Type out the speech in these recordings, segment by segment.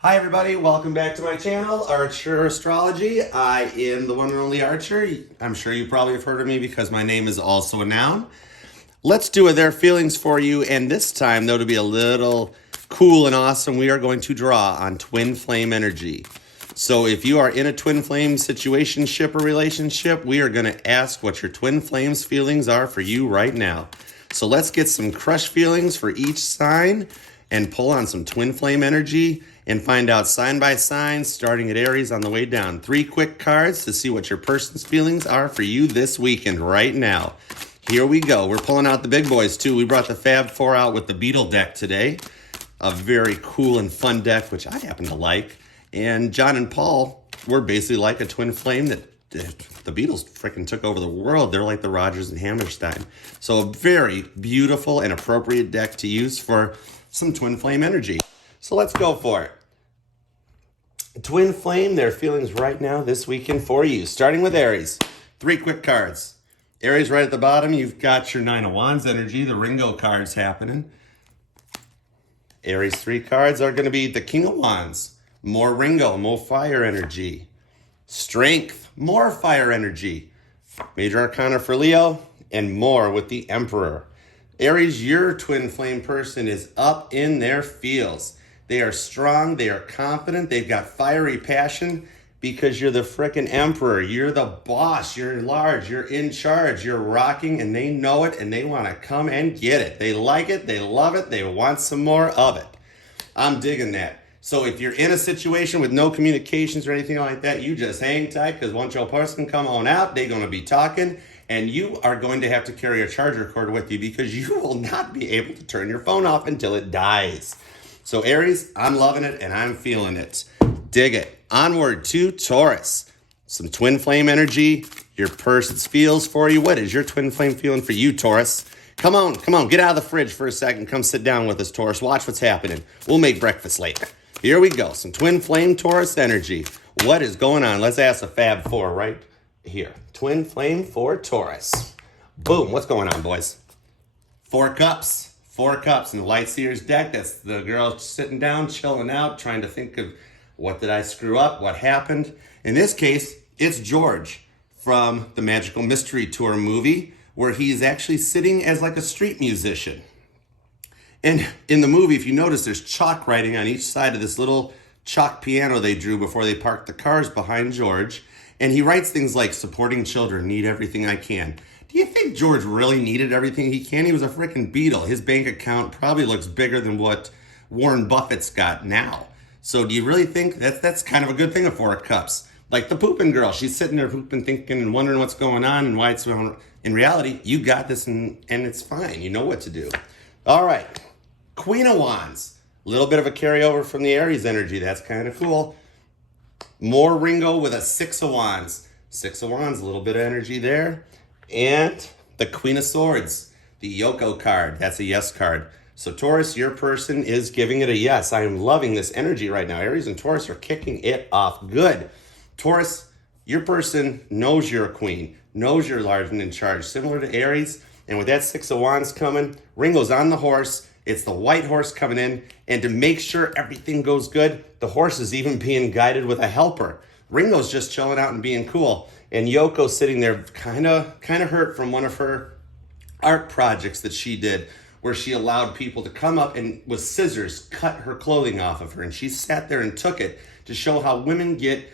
Hi everybody, welcome back to my channel, Archer Astrology. I am the one and only Archer. I'm sure you probably have heard of me because my name is also a noun. Let's do their feelings for you, and this time, though, to be a little cool and awesome, we are going to draw on twin flame energy. So if you are in a twin flame situationship or relationship, we are going to ask what your twin flames feelings are for you right now. So let's get some crush feelings for each sign and pull on some twin flame energy and find out sign by sign, starting at Aries on the way down. 3 quick cards to see what your person's feelings are for you this weekend right now. Here we go. We're pulling out the big boys too. We brought the Fab Four out with the Beatles deck today. A very cool and fun deck, which I happen to like. And John and Paul were basically like a twin flame that the Beatles freaking took over the world. They're like the Rodgers and Hammerstein. So a very beautiful and appropriate deck to use for some twin flame energy. So let's go for it. Twin flame, their feelings right now this weekend for you. Starting with Aries. 3 quick cards. Aries right at the bottom, you've got your 9 of Wands energy, the Ringo cards happening. Aries 3 cards are going to be the King of Wands. More Ringo, more fire energy. Strength, more fire energy. Major Arcana for Leo, and more with the Emperor. Aries, your twin flame person is up in their feels. They are strong, they are confident, they've got fiery passion because you're the frickin' emperor. You're the boss, you're large, you're in charge, you're rocking, and they know it, and they want to come and get it. They like it, they love it, they want some more of it. I'm digging that. So if you're in a situation with no communications or anything like that, you just hang tight, because once your person come on out, they're going to be talking, and you are going to have to carry a charger cord with you because you will not be able to turn your phone off until it dies. So Aries, I'm loving it and I'm feeling it. Dig it. Onward to Taurus. Some twin flame energy. Your person's feels for you. What is your twin flame feeling for you, Taurus? Come on. Get out of the fridge for a second. Come sit down with us, Taurus. Watch what's happening. We'll make breakfast later. Here we go. Some twin flame Taurus energy. What is going on? Let's ask the Fab Four right here. Twin flame for Taurus. Boom. What's going on, boys? 4 cups. 4 cups in the Light Seers deck. That's the girl sitting down, chilling out, trying to think of what did I screw up, what happened. In this case, it's George from the Magical Mystery Tour movie, where he's actually sitting as like a street musician. And in the movie, if you notice, there's chalk writing on each side of this little chalk piano they drew before they parked the cars behind George. And he writes things like, supporting children, need everything I can. Do you think George really needed everything he can? He was a freaking Beatle. His bank account probably looks bigger than what Warren Buffett's got now. So do you really think that's kind of a good thing of 4 cups? Like the pooping girl, she's sitting there pooping, thinking and wondering what's going on and why it's going on. In reality, you got this and it's fine. You know what to do. All right, Queen of Wands. A little bit of a carryover from the Aries energy. That's kind of cool. More Ringo with a 6 of Wands. 6 of Wands, a little bit of energy there. And the Queen of Swords, the Yoko card. That's a yes card. So Taurus, your person is giving it a yes. I am loving this energy right now. Aries and Taurus are kicking it off good. Taurus, your person knows you're a queen, knows you're large and in charge, similar to Aries. And with that 6 of Wands coming, Ringo's on the horse. It's the white horse coming in. And to make sure everything goes good, the horse is even being guided with a helper. Ringo's just chilling out and being cool. And Yoko's sitting there kind of hurt from one of her art projects that she did, where she allowed people to come up and with scissors cut her clothing off of her. And she sat there and took it to show how women get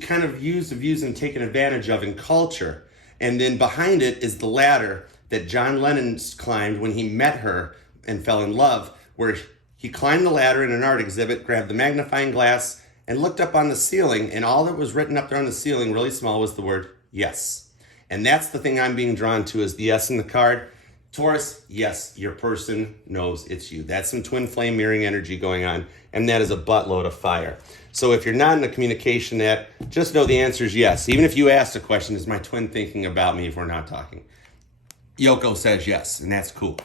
kind of used, abused, and taken advantage of in culture. And then behind it is the ladder that John Lennon climbed when he met her and fell in love, where he climbed the ladder in an art exhibit, grabbed the magnifying glass, and looked up on the ceiling, and all that was written up there on the ceiling, really small, was the word yes. And that's the thing I'm being drawn to, is the yes in the card. Taurus, yes, your person knows it's you. That's some twin flame mirroring energy going on, and that is a buttload of fire. So if you're not in a communication net, just know the answer is yes. Even if you ask the question, is my twin thinking about me if we're not talking? Yoko says yes, and that's cool.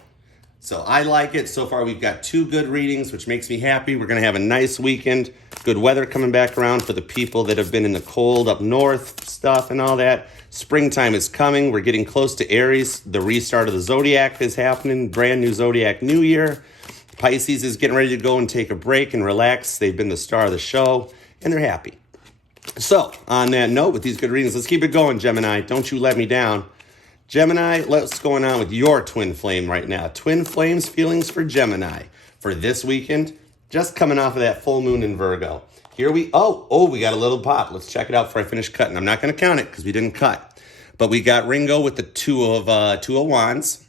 So I like it. So far, we've got 2 good readings, which makes me happy. We're going to have a nice weekend. Good weather coming back around for the people that have been in the cold up north stuff and all that. Springtime is coming. We're getting close to Aries. The restart of the zodiac is happening. Brand new zodiac new year. Pisces is getting ready to go and take a break and relax. They've been the star of the show, and they're happy. So, on that note, with these good readings, let's keep it going, Gemini. Don't you let me down. Gemini, what's going on with your twin flame right now? Twin flames feelings for Gemini for this weekend, just coming off of that full moon in Virgo. Here we got a little pop. Let's check it out before I finish cutting. I'm not going to count it because we didn't cut. But we got Ringo with the two of Wands.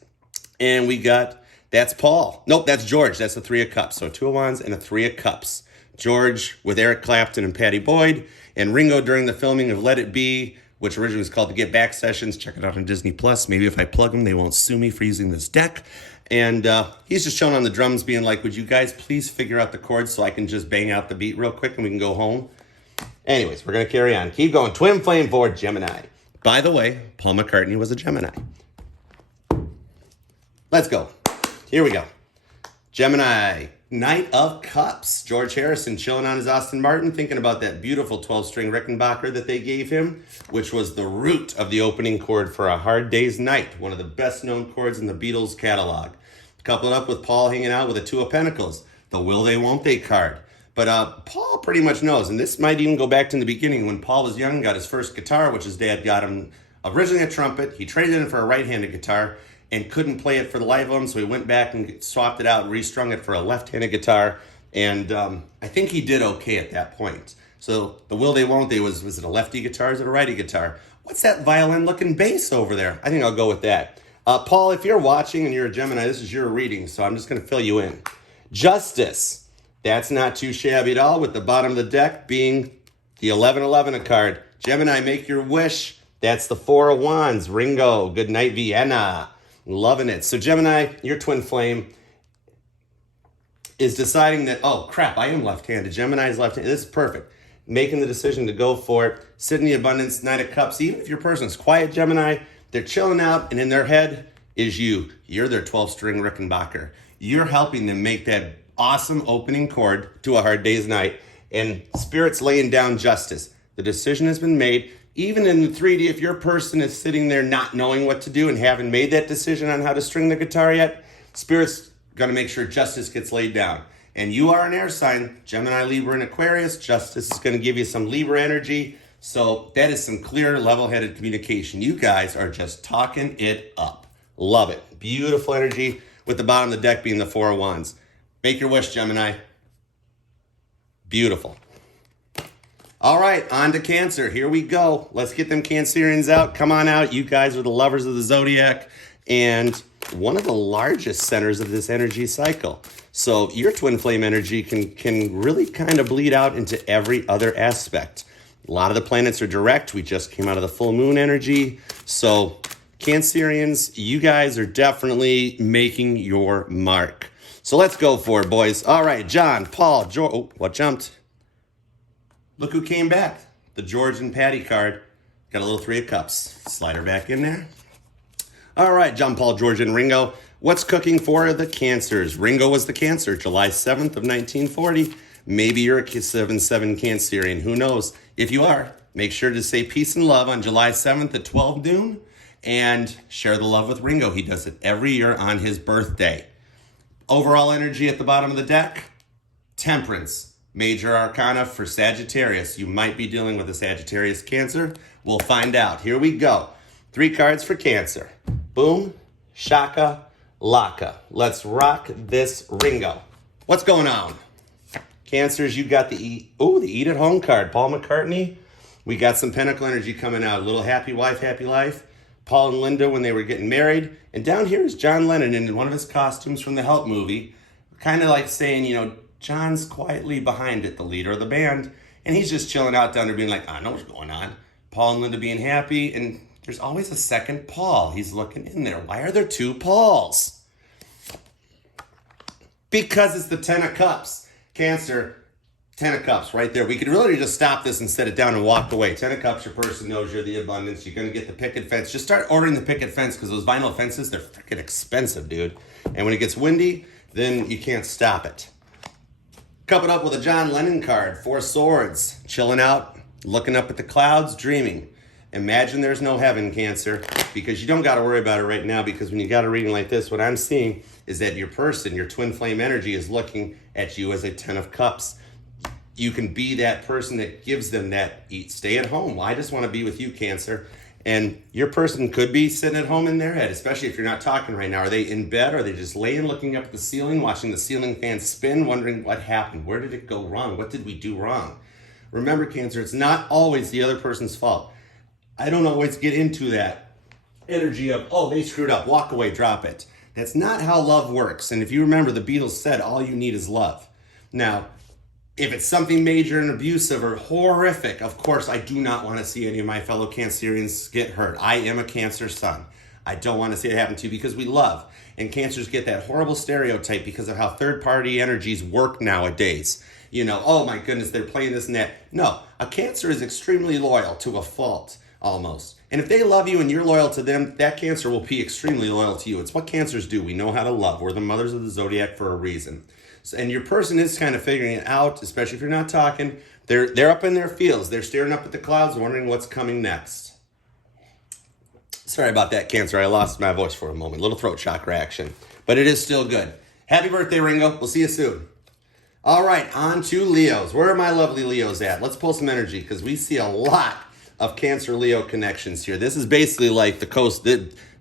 And we got, that's Paul. Nope, that's George. That's the Three of Cups. So 2 of Wands and a 3 of Cups. George with Eric Clapton and Patty Boyd. And Ringo during the filming of Let It Be, which originally was called the Get Back Sessions. Check it out on Disney+. Maybe if I plug them, they won't sue me for using this deck. And he's just chilling on the drums being like, would you guys please figure out the chords so I can just bang out the beat real quick and we can go home? Anyways, we're going to carry on. Keep going. Twin flame for Gemini. By the way, Paul McCartney was a Gemini. Let's go. Here we go. Gemini, Knight of Cups. George Harrison chilling on his Aston Martin, thinking about that beautiful 12-string Rickenbacker that they gave him, which was the root of the opening chord for A Hard Day's Night, one of the best-known chords in the Beatles catalog. Coupled up with Paul hanging out with a 2 of Pentacles, the Will They Won't They card. But Paul pretty much knows, and this might even go back to the beginning when Paul was young, got his first guitar, which his dad got him originally a trumpet. He traded it in for a right-handed guitar and couldn't play it for the life of him, so he went back and swapped it out and restrung it for a left-handed guitar. And I think he did okay at that point. So the Will They Won't They, was it a lefty guitar or is it a righty guitar? What's that violin-looking bass over there? I think I'll go with that. Paul, if you're watching and you're a Gemini, this is your reading, so I'm just going to fill you in. Justice. That's not too shabby at all, with the bottom of the deck being the 1111 card. Gemini, make your wish. That's the 4 of Wands. Ringo, good night, Vienna. Loving it. So Gemini, your twin flame is deciding that, oh crap, I am left-handed. Gemini is left-handed. This is perfect. Making the decision to go for it. Sit in the abundance, Knight of Cups. Even if your person's quiet, Gemini, they're chilling out, and in their head is you. You're their 12-string Rickenbacker. You're helping them make that awesome opening chord to A Hard Day's Night, and Spirit's laying down justice. The decision has been made. Even in the 3D, if your person is sitting there not knowing what to do and haven't made that decision on how to string the guitar yet, Spirit's going to make sure justice gets laid down. And you are an air sign, Gemini, Libra, and Aquarius. Justice is going to give you some Libra energy. So that is some clear, level-headed communication. You guys are just talking it up. Love it. Beautiful energy, with the bottom of the deck being the 4 of Wands. Make your wish, Gemini. Beautiful. All right, on to Cancer. Here we go. Let's get them Cancerians out. Come on out. You guys are the lovers of the zodiac and one of the largest centers of this energy cycle. So your twin flame energy can really kind of bleed out into every other aspect. A lot of the planets are direct. We just came out of the full moon energy. So Cancerians, you guys are definitely making your mark. So let's go for it, boys. All right, John, Paul, George. Oh, what jumped? Look who came back. The George and Patty card. Got a little 3 of Cups. Slide her back in there. All right, John, Paul, George, and Ringo. What's cooking for the Cancers? Ringo was the Cancer, July 7th of 1940. Maybe you're a 7-7 Cancerian. Who knows? If you are, make sure to say peace and love on July 7th at 12 noon and share the love with Ringo. He does it every year on his birthday. Overall energy at the bottom of the deck, Temperance. Major Arcana for Sagittarius. You might be dealing with a Sagittarius Cancer. We'll find out. Here we go. 3 cards for Cancer. Boom, shaka, laka. Let's rock this Ringo. What's going on? Cancers, you got the Eat at Home card. Paul McCartney. We got some Pentacle energy coming out. A little happy wife, happy life. Paul and Linda when they were getting married. And down here is John Lennon in one of his costumes from the Help movie. Kind of like saying, you know, John's quietly behind it, the leader of the band. And he's just chilling out down there being like, I know what's going on. Paul and Linda being happy. And there's always a second Paul. He's looking in there. Why are there 2 Pauls? Because it's the 10 of Cups. Cancer, 10 of Cups right there. We could really just stop this and set it down and walk away. 10 of Cups, your person knows you're the abundance. You're going to get the picket fence. Just start ordering the picket fence because those vinyl fences, they're freaking expensive, dude. And when it gets windy, then you can't stop it. Coupled up with a John Lennon card, 4 Swords. Chilling out, looking up at the clouds, dreaming. Imagine there's no heaven, Cancer, because you don't got to worry about it right now, because when you got a reading like this, what I'm seeing is that your person, your twin flame energy, is looking at you as a 10 of cups. You can be that person that gives them that stay at home. Well, I just want to be with you, Cancer. And your person could be sitting at home in their head, especially if you're not talking right now. Are they in bed? Are they just laying, looking up at the ceiling, watching the ceiling fan spin, wondering what happened? Where did it go wrong? What did we do wrong? Remember, Cancer, it's not always the other person's fault. I don't always get into that energy of, oh, they screwed up, walk away, drop it. That's not how love works. And if you remember, the Beatles said, all you need is love. Now, if it's something major and abusive or horrific, of course, I do not want to see any of my fellow Cancerians get hurt. I am a Cancer sun. I don't want to see it happen to you, because we love. And Cancers get that horrible stereotype because of how third-party energies work nowadays. You know, oh my goodness, they're playing this and that. No, a Cancer is extremely loyal to a fault, almost. And if they love you and you're loyal to them, that Cancer will be extremely loyal to you. It's what Cancers do. We know how to love. We're the mothers of the zodiac for a reason. And your person is kind of figuring it out, especially if you're not talking. They're up in their fields. They're staring up at the clouds, wondering what's coming next. Sorry about that, Cancer. I lost my voice for a moment. Little throat chakra action. But it is still good. Happy birthday, Ringo. We'll see you soon. All right, on to Leos. Where are my lovely Leos at? Let's pull some energy, because we see a lot of Cancer-Leo connections here. This is basically like the coast.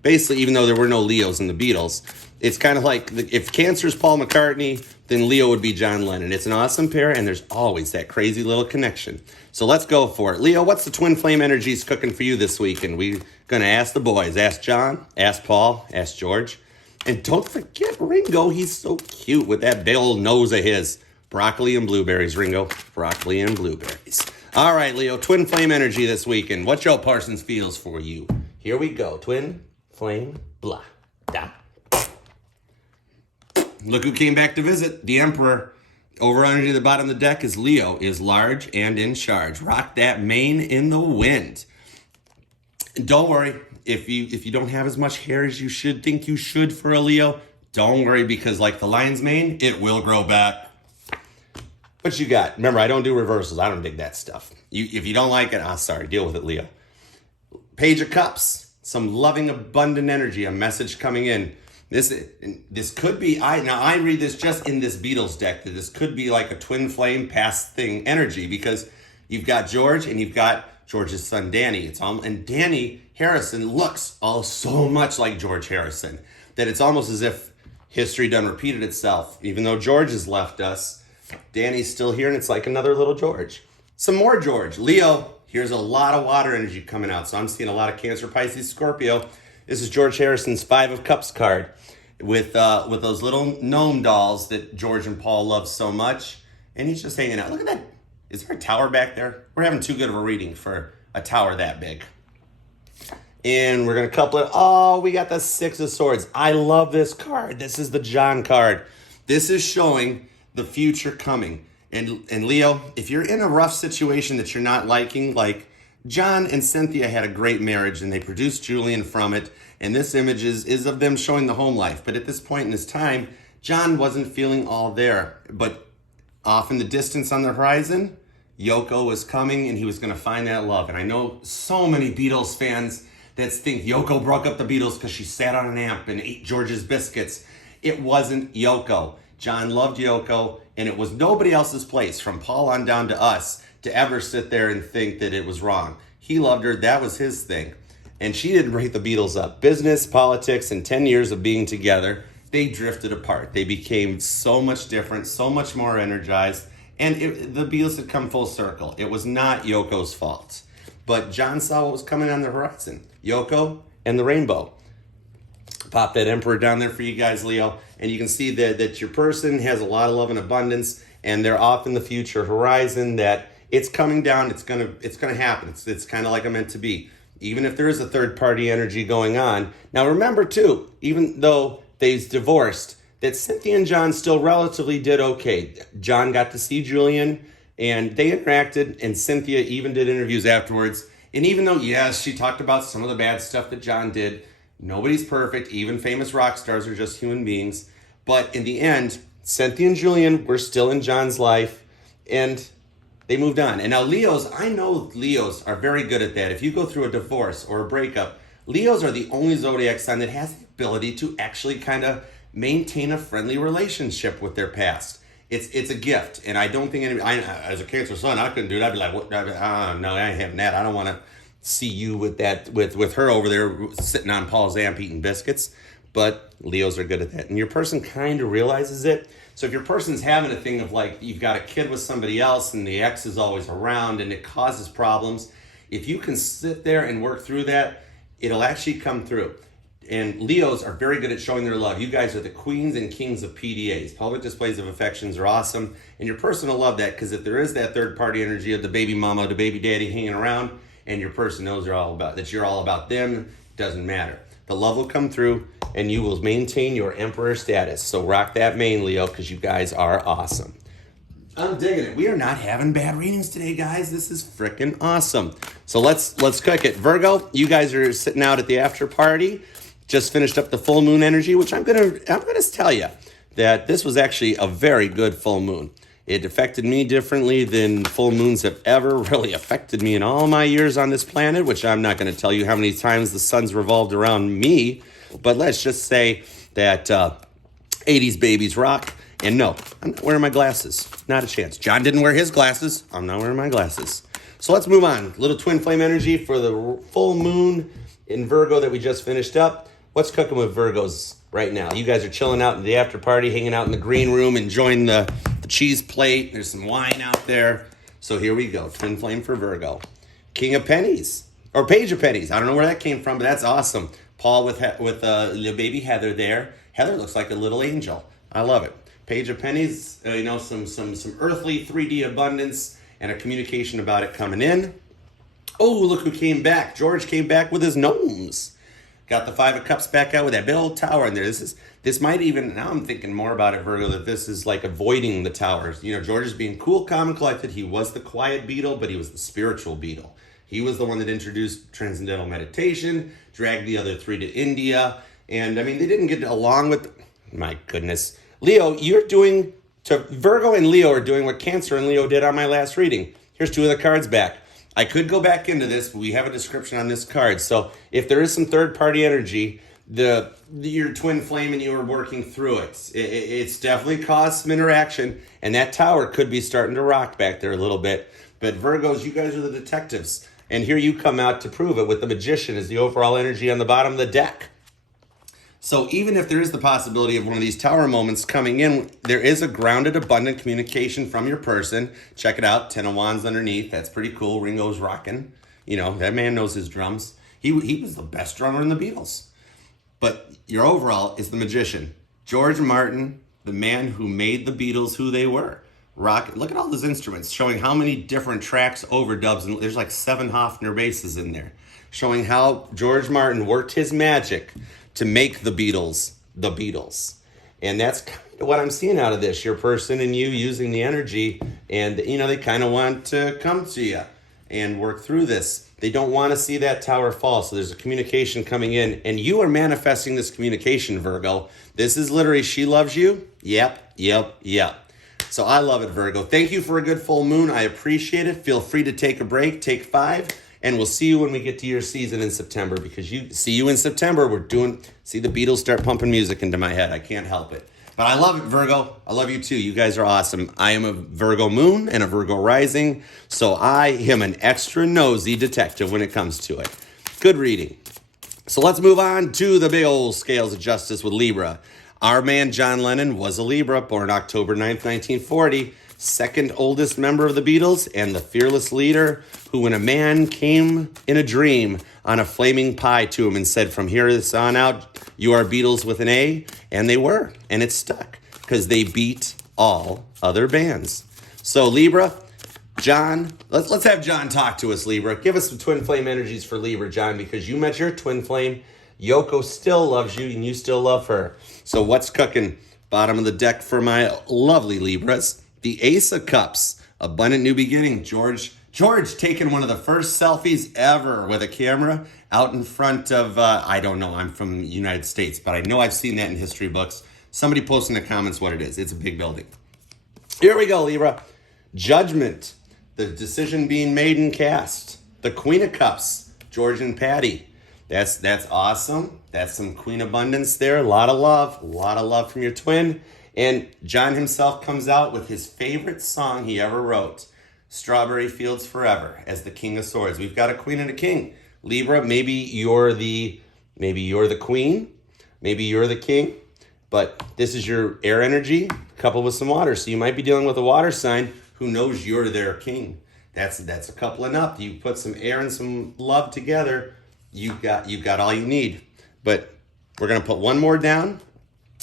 Basically, even though there were no Leos in the Beatles, it's kind of like if Cancer's Paul McCartney, then Leo would be John Lennon. It's an awesome pair, and there's always that crazy little connection. So let's go for it. Leo, what's the twin flame energies cooking for you this week? And we're going to ask the boys. Ask John, ask Paul, ask George. And don't forget Ringo. He's so cute with that big old nose of his. Broccoli and blueberries, Ringo. Broccoli and blueberries. All right, Leo, twin flame energy this week. And what Joe Parsons feels for you. Here we go. Twin flame, blah, da. Look who came back to visit, the Emperor. Over underneath the bottom of the deck is Leo, is large and in charge. Rock that mane in the wind. Don't worry, if you don't have as much hair as you should think you should for a Leo, don't worry, because like the lion's mane, it will grow back. What you got? Remember, I don't do reversals. I don't dig that stuff. If you don't like it, sorry, deal with it, Leo. Page of Cups, some loving, abundant energy, a message coming in. This could be, I read this just in this Beatles deck, that this could be like a twin flame past thing energy, because you've got George and you've got George's son, Danny. And Danny Harrison looks so much like George Harrison that it's almost as if history done repeated itself. Even though George has left us, Danny's still here, and it's like another little George. Some more George. Leo, here's a lot of water energy coming out. So I'm seeing a lot of Cancer, Pisces, Scorpio. This is George Harrison's Five of Cups card with those little gnome dolls that George and Paul love so much. And he's just hanging out. Look at that. Is there a tower back there? We're having too good of a reading for a tower that big. And we're going to couple it. Oh, we got the Six of Swords. I love this card. This is the John card. This is showing the future coming. And Leo, if you're in a rough situation that you're not liking, like John and Cynthia had a great marriage and they produced Julian from it. And this image is of them showing the home life. But at this point in this time, John wasn't feeling all there. But off in the distance on the horizon, Yoko was coming and he was going to find that love. And I know so many Beatles fans that think Yoko broke up the Beatles because she sat on an amp and ate George's biscuits. It wasn't Yoko. John loved Yoko, and it was nobody else's place, from Paul on down to us, to ever sit there and think that it was wrong. He loved her. That was his thing. And she didn't break the Beatles up. Business, politics, and 10 years of being together, they drifted apart. They became so much different, so much more energized, and the Beatles had come full circle. It was not Yoko's fault. But John saw what was coming on the horizon. Yoko and the rainbow. Pop that Emperor down there for you guys, Leo. And you can see that your person has a lot of love and abundance, and they're off in the future horizon, that it's coming down, it's gonna happen. It's kind of like a meant to be. Even if there is a third party energy going on. Now remember too, even though they've divorced, that Cynthia and John still relatively did okay. John got to see Julian and they interacted, and Cynthia even did interviews afterwards. And even though, yes, she talked about some of the bad stuff that John did, nobody's perfect. Even famous rock stars are just human beings. But in the end, Cynthia and Julian were still in John's life. And They moved on. And now Leos, I know Leos are very good at that. If you go through a divorce or a breakup, Leos are the only zodiac sign that has the ability to actually kind of maintain a friendly relationship with their past. It's a gift, and I don't think as a Cancer sun, I couldn't do it. I'd be like, what? No, I ain't having that. I don't want to see you with that with her over there sitting on Paul's amp eating biscuits. But Leos are good at that, and your person kind of realizes it. So if your person's having a thing of like you've got a kid with somebody else and the ex is always around and it causes problems, if you can sit there and work through that, it'll actually come through. And Leos are very good at showing their love. You guys are the queens and kings of PDAs. Public displays of affections are awesome. And your person will love that, because if there is that third party energy of the baby mama, the baby daddy hanging around, and your person knows you're all about them, doesn't matter. The love will come through and you will maintain your emperor status. So rock that mane, Leo, because you guys are awesome. I'm digging it. We are not having bad readings today, guys. This is freaking awesome. So let's cook it. Virgo, you guys are sitting out at the after party. Just finished up the full moon energy, which I'm gonna tell you that this was actually a very good full moon. It affected me differently than full moons have ever really affected me in all my years on this planet, which I'm not going to tell you how many times the sun's revolved around me, but let's just say that 80s babies rock. And no, I'm not wearing my glasses. Not a chance. John didn't wear his glasses. I'm not wearing my glasses. So let's move on. Little twin flame energy for the full moon in Virgo that we just finished up. What's cooking with Virgos right now? You guys are chilling out in the after party, hanging out in the green room, enjoying the cheese plate. There's some wine out there. So here we go. Twin flame for Virgo. King of pennies. Or page of pennies. I don't know where that came from, but that's awesome. Paul with the baby Heather there. Heather looks like a little angel. I love it. Page of pennies. Some earthly 3D abundance and a communication about it coming in. Oh, look who came back. George came back with his gnomes. Got the Five of Cups back out with that big old tower in there. This might even, now I'm thinking more about it, Virgo, that this is like avoiding the towers. You know, George is being cool, calm, and collected. He was the quiet beetle, but he was the spiritual beetle. He was the one that introduced transcendental meditation, dragged the other three to India. And I mean, they didn't get along with, my goodness. Leo, Virgo and Leo are doing what Cancer and Leo did on my last reading. Here's two of the cards back. I could go back into this, but we have a description on this card. So if there is some third-party energy, your twin flame and you are working through it. It's definitely caused some interaction, and that tower could be starting to rock back there a little bit. But Virgos, you guys are the detectives, and here you come out to prove it with the Magician as the overall energy on the bottom of the deck. So even if there is the possibility of one of these tower moments coming in, there is a grounded, abundant communication from your person. Check it out. 10 of Wands underneath. That's pretty cool. Ringo's rocking. You know, that man knows his drums. He was the best drummer in the Beatles. But your overall is the Magician. George Martin, the man who made the Beatles who they were. Look at all those instruments, showing how many different tracks, overdubs, and there's like 7 Hofner basses in there. Showing how George Martin worked his magic to make the Beatles the Beatles. And that's kind of what I'm seeing out of this. Your person and you using the energy, and you know, they kind of want to come to you and work through this. They don't want to see that tower fall. So there's a communication coming in, and you are manifesting this communication, Virgo. This is literally, she loves you. Yep. So I love it, Virgo. Thank you for a good full moon. I appreciate it. Feel free to take a break, take 5. And we'll see you when we get to your season in September, because see you in September. See the Beatles start pumping music into my head. I can't help it. But I love it, Virgo. I love you too. You guys are awesome. I am a Virgo moon and a Virgo rising, so I am an extra nosy detective when it comes to it. Good reading. So let's move on to the big old scales of justice with Libra. Our man John Lennon was a Libra, born October 9th, 1940. Second oldest member of the Beatles and the fearless leader who, when a man came in a dream on a flaming pie to him and said, from here on out, you are Beatles with an A, and they were, and it stuck because they beat all other bands. So Libra, John, let's have John talk to us, Libra. Give us some twin flame energies for Libra, John, because you met your twin flame. Yoko still loves you and you still love her. So what's cooking? Bottom of the deck for my lovely Libras. The Ace of Cups, abundant new beginning. George taking one of the first selfies ever with a camera out in front of, I don't know, I'm from the United States, but I know I've seen that in history books. Somebody post in the comments what it is. It's a big building. Here we go, Libra. Judgment. The decision being made and cast. The Queen of Cups, George and Patty. That's awesome. That's some Queen Abundance there. A lot of love from your twin. And John himself comes out with his favorite song he ever wrote, Strawberry Fields Forever, as the King of Swords. We've got a Queen and a King. Libra, maybe you're the Queen, maybe you're the King, but this is your air energy coupled with some water. So you might be dealing with a water sign who knows you're their king. That's a coupling up. You put some air and some love together, you've got all you need. But we're gonna put one more down.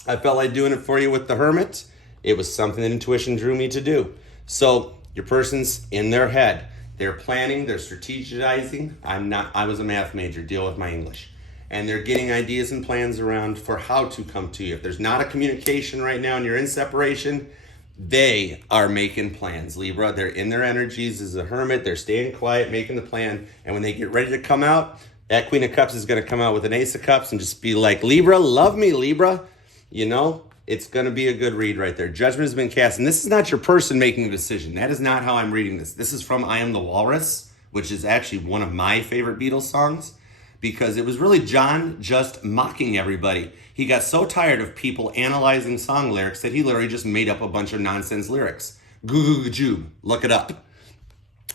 I felt like doing it for you with the Hermit. It was something that intuition drew me to do. So your person's in their head. They're planning, they're strategizing. I was a math major, deal with my English. And they're getting ideas and plans around for how to come to you. If there's not a communication right now and you're in separation, they are making plans, Libra. They're in their energies as a Hermit. They're staying quiet, making the plan. And when they get ready to come out, that Queen of Cups is going to come out with an Ace of Cups and just be like, Libra, love me, Libra. You know, it's going to be a good read right there. Judgment has been cast. And this is not your person making a decision. That is not how I'm reading this. This is from I Am the Walrus, which is actually one of my favorite Beatles songs, because it was really John just mocking everybody. He got so tired of people analyzing song lyrics that he literally just made up a bunch of nonsense lyrics. Goo goo joob, look it up.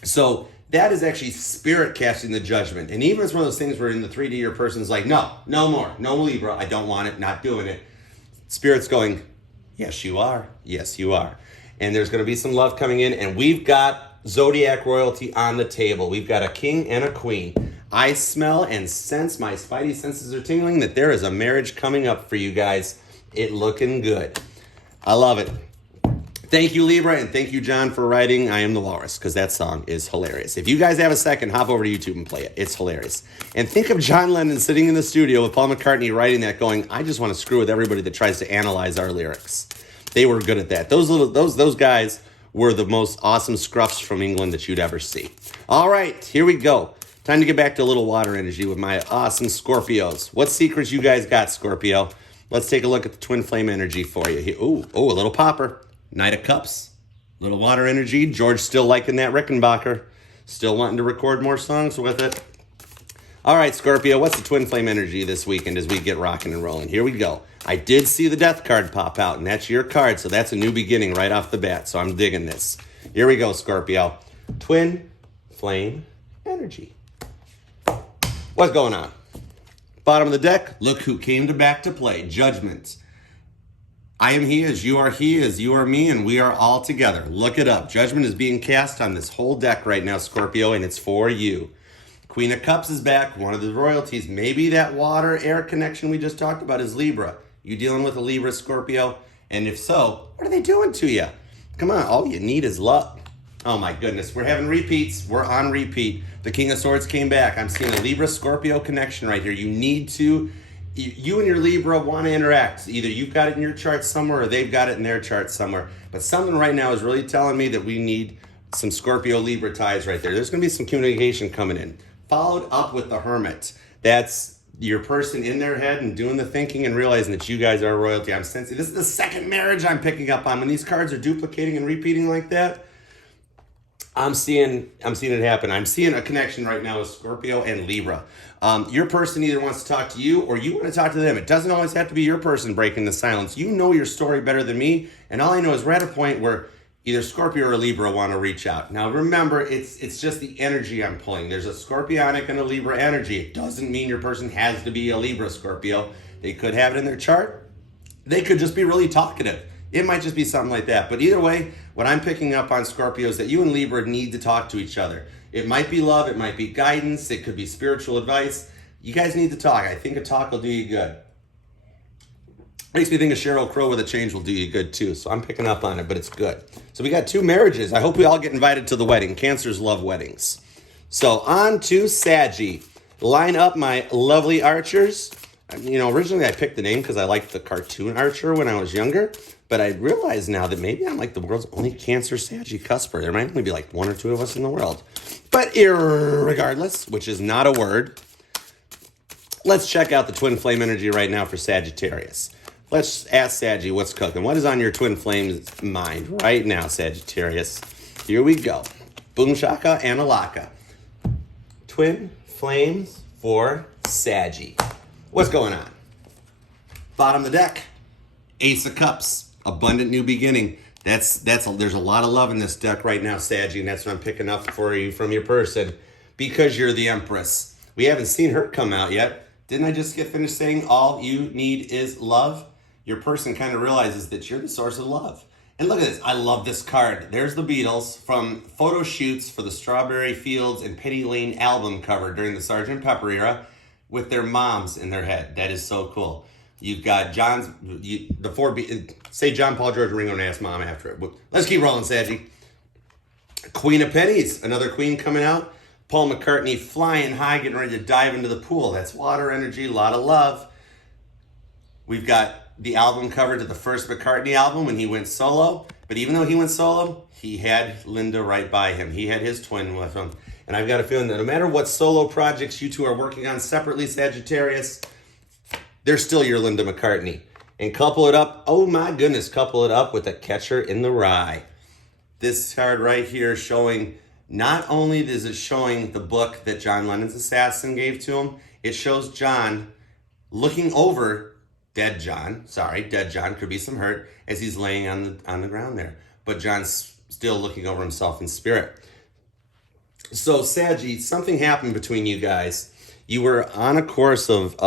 So that is actually spirit casting the judgment. And even it's one of those things where in the 3D your person's like, no more, no Libra, I don't want it, not doing it. Spirit's going, yes you are, yes you are. And there's gonna be some love coming in, and we've got zodiac royalty on the table. We've got a king and a queen. I smell and sense, my spidey senses are tingling, that there is a marriage coming up for you guys. It looking good. I love it. Thank you, Libra, and thank you, John, for writing I Am the Walrus, because that song is hilarious. If you guys have a second, hop over to YouTube and play it. It's hilarious. And think of John Lennon sitting in the studio with Paul McCartney writing that going, I just want to screw with everybody that tries to analyze our lyrics. They were good at that. Those guys were the most awesome scruffs from England that you'd ever see. All right, here we go. Time to get back to a little water energy with my awesome Scorpios. What secrets you guys got, Scorpio? Let's take a look at the twin flame energy for you. Ooh, a little popper. Knight of Cups. Little water energy. George still liking that Rickenbacker. Still wanting to record more songs with it. All right, Scorpio, what's the twin flame energy this weekend as we get rocking and rolling? Here we go. I did see the death card pop out, and that's your card, so that's a new beginning right off the bat, so I'm digging this. Here we go, Scorpio. Twin flame energy. What's going on? Bottom of the deck, look who came back to play. Judgment. I am he as you are me, and we are all together. Look it up. Judgment is being cast on this whole deck right now, Scorpio, and it's for you. Queen of Cups is back, one of the royalties. Maybe that water-air connection we just talked about is Libra. You dealing with a Libra, Scorpio? And if so, what are they doing to you? Come on, all you need is luck. Oh my goodness, we're having repeats. We're on repeat. The King of Swords came back. I'm seeing a Libra-Scorpio connection right here. You and your Libra want to interact. Either you've got it in your chart somewhere or they've got it in their chart somewhere. But something right now is really telling me that we need some Scorpio-Libra ties right there. There's going to be some communication coming in. Followed up with the Hermit. That's your person in their head and doing the thinking and realizing that you guys are royalty. I'm sensing this is the second marriage I'm picking up on. When these cards are duplicating and repeating like that, I'm seeing it happen. I'm seeing a connection right now with Scorpio and Libra. Your person either wants to talk to you or you want to talk to them. It doesn't always have to be your person breaking the silence. You know your story better than me, and all I know is we're at a point where either Scorpio or Libra want to reach out. Now remember, it's just the energy I'm pulling. There's a Scorpionic and a Libra energy. It doesn't mean your person has to be a Libra, Scorpio. They could have it in their chart. They could just be really talkative. It might just be something like that. But either way, what I'm picking up on, Scorpio, is that you and Libra need to talk to each other. It might be love. It might be guidance. It could be spiritual advice. You guys need to talk. I think a talk will do you good. Makes me think of Sheryl Crow with a change will do you good too. So I'm picking up on it, but it's good. So we got 2 marriages. I hope we all get invited to the wedding. Cancers love weddings. So on to Saggy. Line up my lovely archers. Originally I picked the name because I liked the cartoon Archer when I was younger. But I realize now that maybe I'm like the world's only Cancer Saggy cusper. There might only be like 1 or 2 of us in the world. But irregardless, which is not a word, let's check out the twin flame energy right now for Sagittarius. Let's ask Saggy what's cooking. What is on your twin flame's mind right now, Sagittarius? Here we go. Boom shaka and a laka. Twin flames for Saggy. What's going on? Bottom of the deck, Ace of Cups, abundant new beginning. There's a lot of love in this deck right now, Saggy, and that's what I'm picking up for you from your person because you're the Empress. We haven't seen her come out yet. Didn't I just get finished saying all you need is love? Your person kind of realizes that you're the source of love. And look at this. I love this card. There's the Beatles from photo shoots for the Strawberry Fields and Penny Lane album cover during the Sgt. Pepper era with their moms in their head. That is so cool. You've got say John, Paul, George, Ringo, and ask mom after it. Let's keep rolling, Saggy. Queen of Pennies, another queen coming out. Paul McCartney flying high, getting ready to dive into the pool. That's water energy, a lot of love. We've got the album cover to the first McCartney album when he went solo. But even though he went solo, he had Linda right by him. He had his twin with him. And I've got a feeling that no matter what solo projects you two are working on separately, Sagittarius, they're still your Linda McCartney. And couple it up, oh my goodness, couple it up with a Catcher in the Rye. This card right here showing, not only is it showing the book that John Lennon's assassin gave to him, it shows John looking over dead John, could be some hurt, as he's laying on the ground there. But John's still looking over himself in spirit. So, Saggy, something happened between you guys. You were on a course of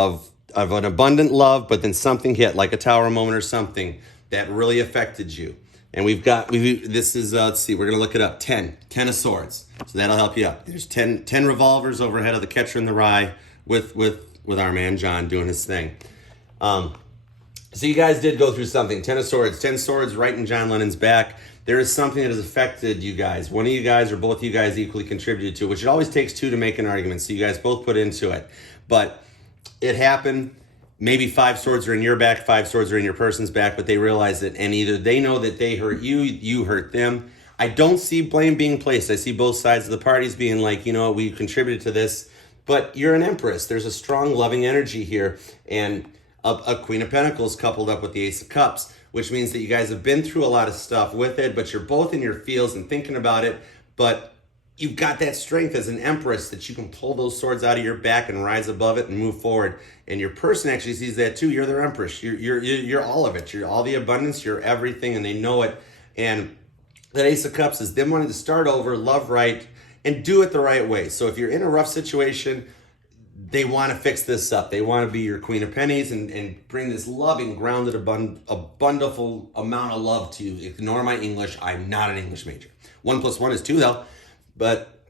an abundant love, but then something hit, like a tower moment or something, that really affected you. And this is, let's see, we're going to look it up. 10 of Swords. So that'll help you out. There's 10 revolvers overhead of the Catcher in the Rye with our man John doing his thing. So you guys did go through something. 10 of Swords. 10 swords right in John Lennon's back. There is something that has affected you guys. One of you guys or both of you guys equally contributed to, which it always takes two to make an argument. So you guys both put into it. But it happened. Maybe 5 swords are in your back, 5 swords are in your person's back, but they realize it. And either they know that they hurt you, you hurt them. I don't see blame being placed. I see both sides of the parties being like, you know what, we contributed to this. But you're an Empress. There's a strong, loving energy here. And a Queen of Pentacles coupled up with the Ace of Cups, which means that you guys have been through a lot of stuff with it, but you're both in your feels and thinking about it. But you've got that strength as an Empress that you can pull those swords out of your back and rise above it and move forward. And your person actually sees that too. You're their Empress. You're all of it. You're all the abundance. You're everything, and they know it. And that Ace of Cups is them wanting to start over, love right, and do it the right way. So if you're in a rough situation, they want to fix this up. They want to be your Queen of Pennies and bring this loving, grounded, abundant amount of love to you. Ignore my English. I'm not an English major. 1 + 1 is 2 though. But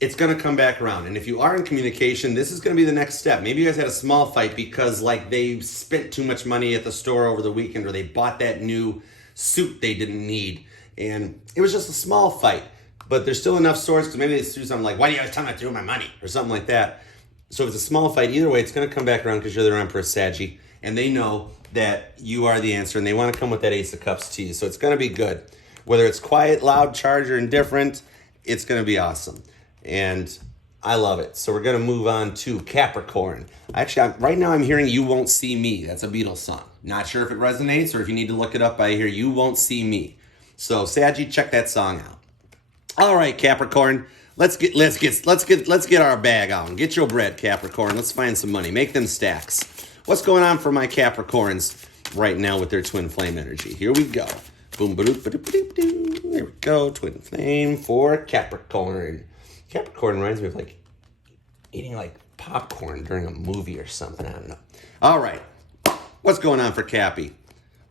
it's going to come back around. And if you are in communication, this is going to be the next step. Maybe you guys had a small fight because like they spent too much money at the store over the weekend, or they bought that new suit they didn't need. And it was just a small fight. But there's still enough swords because maybe they do something like, why do you guys tell me to do my money? Or something like that. So if it's a small fight, either way, it's going to come back around because you're their Empress, Saggy. And they know that you are the answer. And they want to come with that Ace of Cups to you. So it's going to be good. Whether it's quiet, loud, charged, or indifferent, it's going to be awesome. And I love it. So we're going to move on to Capricorn. Actually, right now I'm hearing You Won't See Me. That's a Beatles song. Not sure if it resonates or if you need to look it up. I hear You Won't See Me. So Saggy, check that song out. All right, Capricorn. Let's get our bag on. Get your bread, Capricorn. Let's find some money. Make them stacks. What's going on for my Capricorns right now with their twin flame energy? Here we go. Boom, ba-doop, ba-doop, ba-doop, ba-doop. There we go. Twin flame for Capricorn. Capricorn reminds me of like eating like popcorn during a movie or something. I don't know. All right. What's going on for Cappy?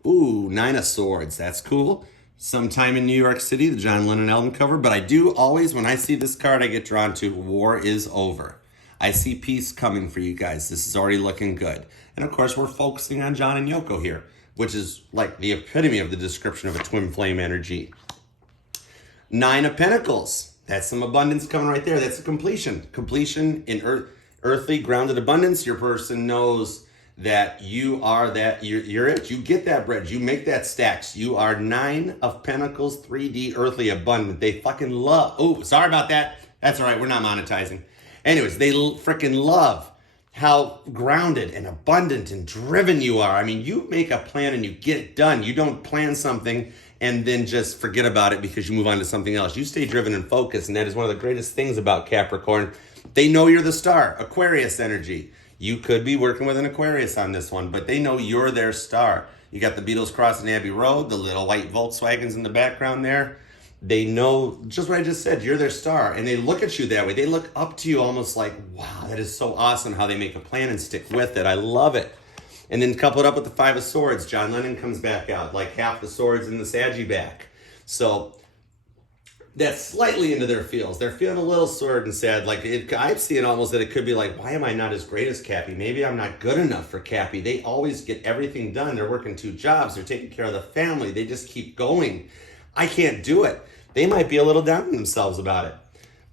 Ooh, 9 of Swords. That's cool. Sometime in New York City, the John Lennon album cover. But I do always, when I see this card, I get drawn to War is Over. I see peace coming for you guys. This is already looking good. And of course, we're focusing on John and Yoko here, which is like the epitome of the description of a twin flame energy. 9 of Pentacles. That's some abundance coming right there. That's a completion. Completion in earthly, grounded abundance. Your person knows that you are that. You're it. You get that bread. You make that stacks. You are 9 of Pentacles, 3D, earthly, abundant. They fucking love. Oh, sorry about that. That's all right. We're not monetizing. Anyways, they freaking love how grounded and abundant and driven you are. I mean, you make a plan and you get it done. You don't plan something and then just forget about it because you move on to something else. You stay driven and focused, and that is one of the greatest things about Capricorn. They know you're the star. Aquarius energy. You could be working with an Aquarius on this one, but they know you're their star. You got the Beatles crossing Abbey Road, the little white Volkswagens in the background there. They know just what I just said. You're their star, and they look at you that way. They look up to you almost like, wow, that is so awesome how they make a plan and stick with it. I love it. And then couple it up with the Five of Swords. John Lennon comes back out, like half the swords in the Saggy back. So that's slightly into their feels. They're feeling a little sore and sad. Like I see it almost that it could be like, why am I not as great as Cappy? Maybe I'm not good enough for Cappy. They always get everything done. They're working 2 jobs. They're taking care of the family. They just keep going. I can't do it. They might be a little down on themselves about it.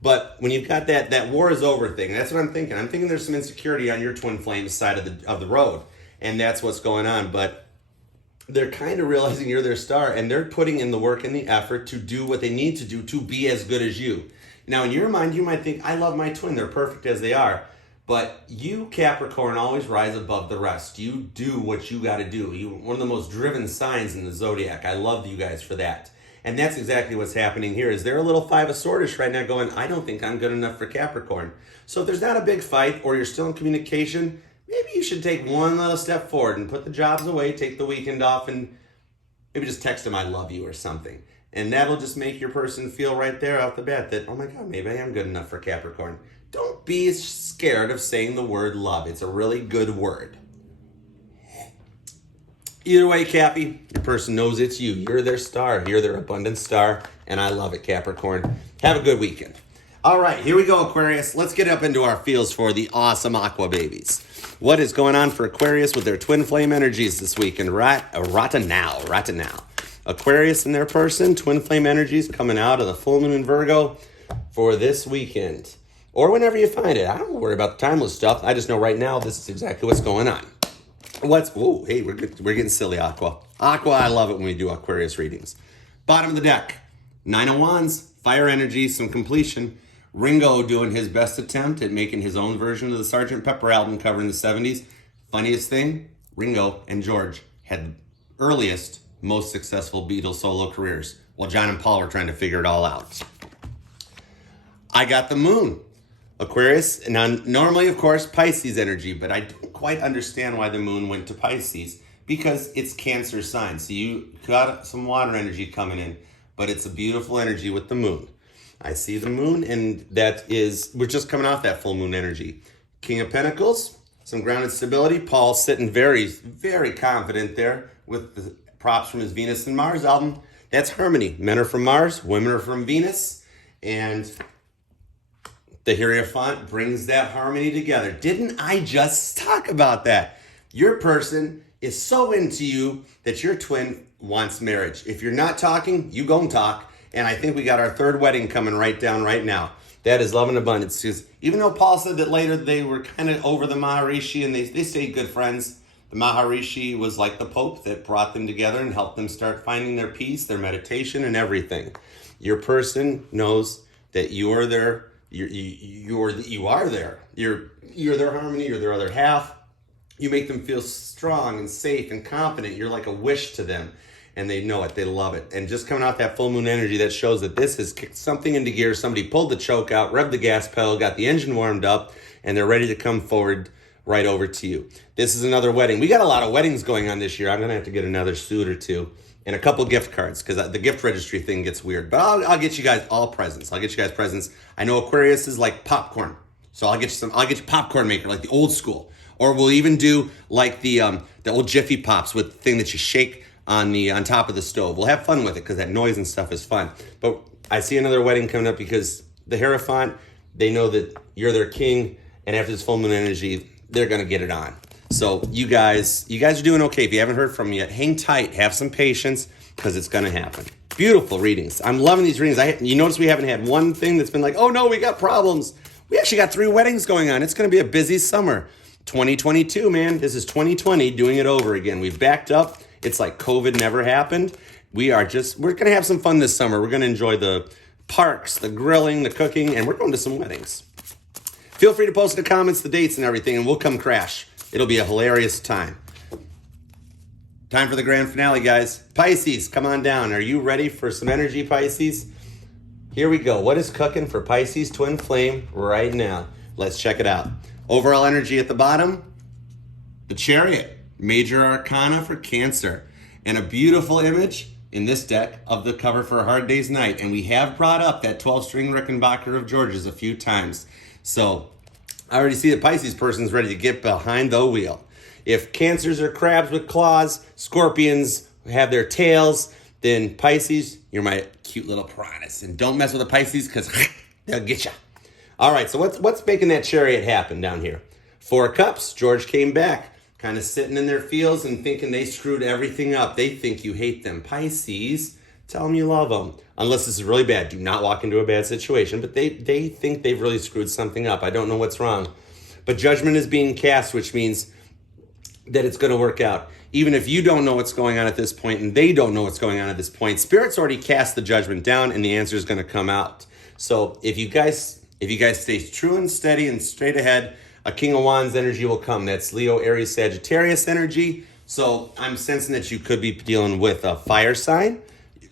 But when you've got that war is over thing, that's what I'm thinking. I'm thinking there's some insecurity on your twin flame side of the road. And that's what's going on. But they're kind of realizing you're their star, and they're putting in the work and the effort to do what they need to do to be as good as you. Now, in your mind, you might think, I love my twin. They're perfect as they are. But you, Capricorn, always rise above the rest. You do what you got to do. You're one of the most driven signs in the zodiac. I love you guys for that. And that's exactly what's happening here. Is they're a little Five of Swordish right now going, I don't think I'm good enough for Capricorn. So if there's not a big fight or you're still in communication, maybe you should take one little step forward and put the jobs away, take the weekend off, and maybe just text them I love you or something. And that'll just make your person feel right there off the bat that, oh my God, maybe I am good enough for Capricorn. Don't be scared of saying the word love. It's a really good word. Either way, Cappy, your person knows it's you. You're their star. You're their abundant star. And I love it, Capricorn. Have a good weekend. All right, here we go, Aquarius. Let's get up into our feels for the awesome Aqua babies. What is going on for Aquarius with their twin flame energies this weekend? Right now. Aquarius and their person, twin flame energies coming out of the full moon in Virgo for this weekend. Or whenever you find it. I don't worry about the timeless stuff. I just know right now this is exactly what's going on. Hey, we're getting silly, Aqua. Aqua, I love it when we do Aquarius readings. Bottom of the deck, 9 of Wands, fire energy, some completion. Ringo doing his best attempt at making his own version of the Sgt. Pepper album cover in the 70s. Funniest thing, Ringo and George had the earliest, most successful Beatles solo careers, while John and Paul were trying to figure it all out. I got the moon. Aquarius, now normally, of course, Pisces energy, but I don't quite understand why the moon went to Pisces because it's Cancer sign. So you got some water energy coming in, but it's a beautiful energy with the moon. I see the moon, and we're just coming off that full moon energy. King of Pentacles, some grounded stability. Paul sitting very, very confident there with the props from his Venus and Mars album. That's harmony. Men are from Mars, women are from Venus, and the Hierophant brings that harmony together. Didn't I just talk about that? Your person is so into you that your twin wants marriage. If you're not talking, you gon' talk. And I think we got our 3rd wedding coming right now. That is love and abundance. Because even though Paul said that later they were kind of over the Maharishi and they stayed good friends, the Maharishi was like the Pope that brought them together and helped them start finding their peace, their meditation, and everything. Your person knows that you are there. You are there. You're their harmony. You're their other half. You make them feel strong and safe and confident. You're like a wish to them, and they know it. They love it. And just coming out that full moon energy, that shows that this has kicked something into gear. Somebody pulled the choke out, revved the gas pedal, got the engine warmed up, and they're ready to come forward right over to you. This is another wedding. We got a lot of weddings going on this year. I'm gonna have to get another suit or two. And a couple gift cards, because the gift registry thing gets weird. But I'll get you guys all presents. I'll get you guys presents. I know Aquarius is like popcorn, so I'll get you popcorn maker, like the old school. Or we'll even do like the old Jiffy Pops with the thing that you shake on top of the stove. We'll have fun with it because that noise and stuff is fun. But I see another wedding coming up because the Hierophant, they know that you're their king, and after this full moon energy, they're gonna get it on. So you guys are doing okay. If you haven't heard from me yet, hang tight, have some patience, because it's going to happen. Beautiful readings. I'm loving these readings. You notice we haven't had one thing that's been like, oh no, we got problems. We actually got 3 weddings going on. It's going to be a busy summer. 2022, man. This is 2020 doing it over again. We've backed up. It's like COVID never happened. We're going to have some fun this summer. We're going to enjoy the parks, the grilling, the cooking, and we're going to some weddings. Feel free to post in the comments the dates and everything, and we'll come crash. It'll be a hilarious time. Time for the grand finale, guys. Pisces, come on down. Are you ready for some energy, Pisces? Here we go. What is cooking for Pisces Twin Flame right now? Let's check it out. Overall energy at the bottom, the Chariot, major arcana for Cancer, and a beautiful image in this deck of the cover for A Hard Day's Night. And we have brought up that 12-string Rickenbacker of Georges a few times. So I already see the Pisces person's ready to get behind the wheel. If Cancers are crabs with claws, Scorpions have their tails, then Pisces, you're my cute little piranhas. And don't mess with the Pisces because they'll get you. All right, so what's making that Chariot happen down here? 4 of Cups, George came back, kind of sitting in their feels and thinking they screwed everything up. They think you hate them. Pisces, tell them you love them. Unless this is really bad. Do not walk into a bad situation, but they think they've really screwed something up. I don't know what's wrong. But judgment is being cast, which means that it's going to work out. Even if you don't know what's going on at this point and they don't know what's going on at this point, Spirit's already cast the judgment down and the answer is going to come out. So if you guys stay true and steady and straight ahead, a King of Wands energy will come. That's Leo, Aries, Sagittarius energy. So I'm sensing that you could be dealing with a fire sign,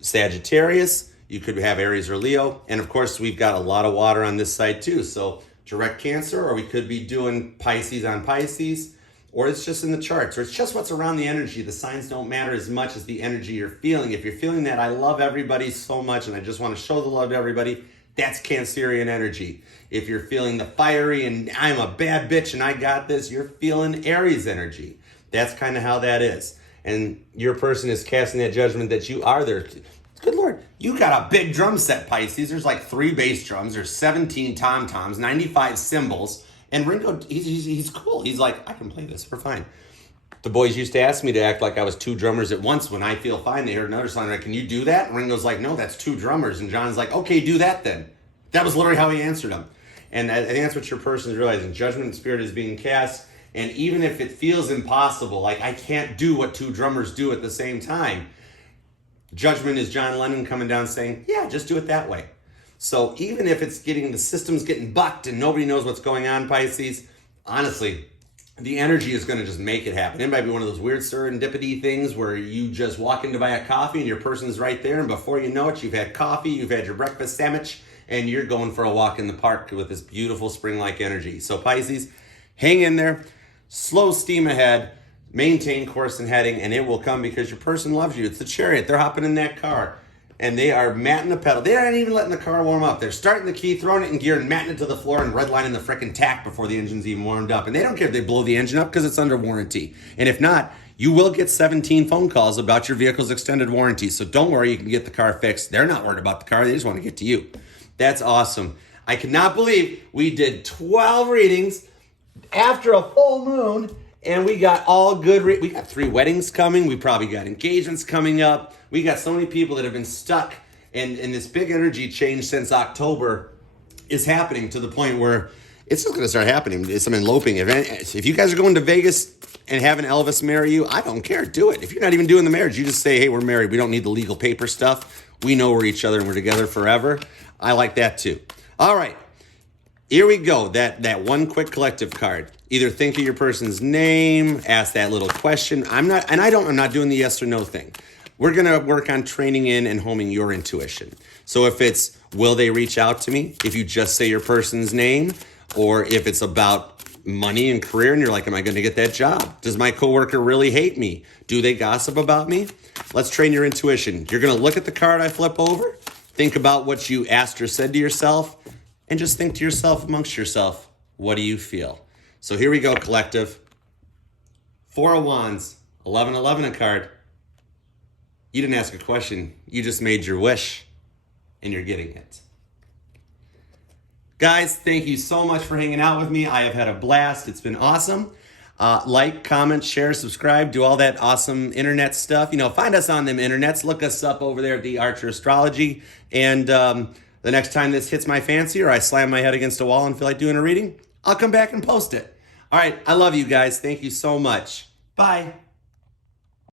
Sagittarius. You could have Aries or Leo. And of course, we've got a lot of water on this side too. So direct Cancer, or we could be doing Pisces on Pisces. Or it's just in the charts, or it's just what's around the energy. The signs don't matter as much as the energy you're feeling. If you're feeling that I love everybody so much and I just want to show the love to everybody, that's Cancerian energy. If you're feeling the fiery and I'm a bad bitch and I got this, you're feeling Aries energy. That's kind of how that is. And your person is casting that judgment that you are there. Good Lord, you got a big drum set, Pisces. There's like 3 bass drums, there's 17 tom-toms, 95 cymbals. And Ringo, he's cool. He's like, I can play this, we're fine. The boys used to ask me to act like I was 2 drummers at once when I feel fine. They heard another song, like, can you do that? And Ringo's like, no, that's 2 drummers. And John's like, okay, do that then. That was literally how he answered them. And I think that's what your person is realizing. Judgment and Spirit is being cast. And even if it feels impossible, like I can't do what 2 drummers do at the same time, judgment is John Lennon coming down saying, yeah, just do it that way. So even if it's the system's getting bucked and nobody knows what's going on, Pisces, honestly, the energy is going to just make it happen. It might be one of those weird serendipity things where you just walk in to buy a coffee and your person's right there. And before you know it, you've had coffee, you've had your breakfast sandwich, and you're going for a walk in the park with this beautiful spring-like energy. So Pisces, hang in there, slow steam ahead, maintain course and heading, and it will come because your person loves you. It's the Chariot. They're hopping in that car. And they are matting the pedal. They aren't even letting the car warm up. They're starting the key, throwing it in gear, and matting it to the floor and redlining the frickin' tack before the engine's even warmed up. And they don't care if they blow the engine up because it's under warranty. And if not, you will get 17 phone calls about your vehicle's extended warranty. So don't worry, you can get the car fixed. They're not worried about the car. They just want to get to you. That's awesome. I cannot believe we did 12 readings after a full moon, and we got all good. We got 3 weddings coming. We probably got engagements coming up. We got so many people that have been stuck, and this big energy change since October is happening to the point where it's just going to start happening. It's some eloping event. If you guys are going to Vegas and having Elvis marry you, I don't care. Do it. If you're not even doing the marriage, you just say, hey, we're married. We don't need the legal paper stuff. We know we're each other and we're together forever. I like that too. All right. Here we go. That one quick collective card. Either think of your person's name, ask that little question. I'm not doing the yes or no thing. We're going to work on training in and homing your intuition. So if it's, will they reach out to me? If you just say your person's name, or if it's about money and career and you're like, am I going to get that job? Does my coworker really hate me? Do they gossip about me? Let's train your intuition. You're going to look at the card I flip over, think about what you asked or said to yourself, and just think to yourself amongst yourself, what do you feel? So here we go, collective. 4 of Wands, 1111 a card. You didn't ask a question. You just made your wish, and you're getting it. Guys, thank you so much for hanging out with me. I have had a blast. It's been awesome. Like, comment, share, subscribe, do all that awesome internet stuff. Find us on them internets. Look us up over there at The Archer Astrology. And the next time this hits my fancy or I slam my head against a wall and feel like doing a reading, I'll come back and post it. All right, I love you guys. Thank you so much. Bye.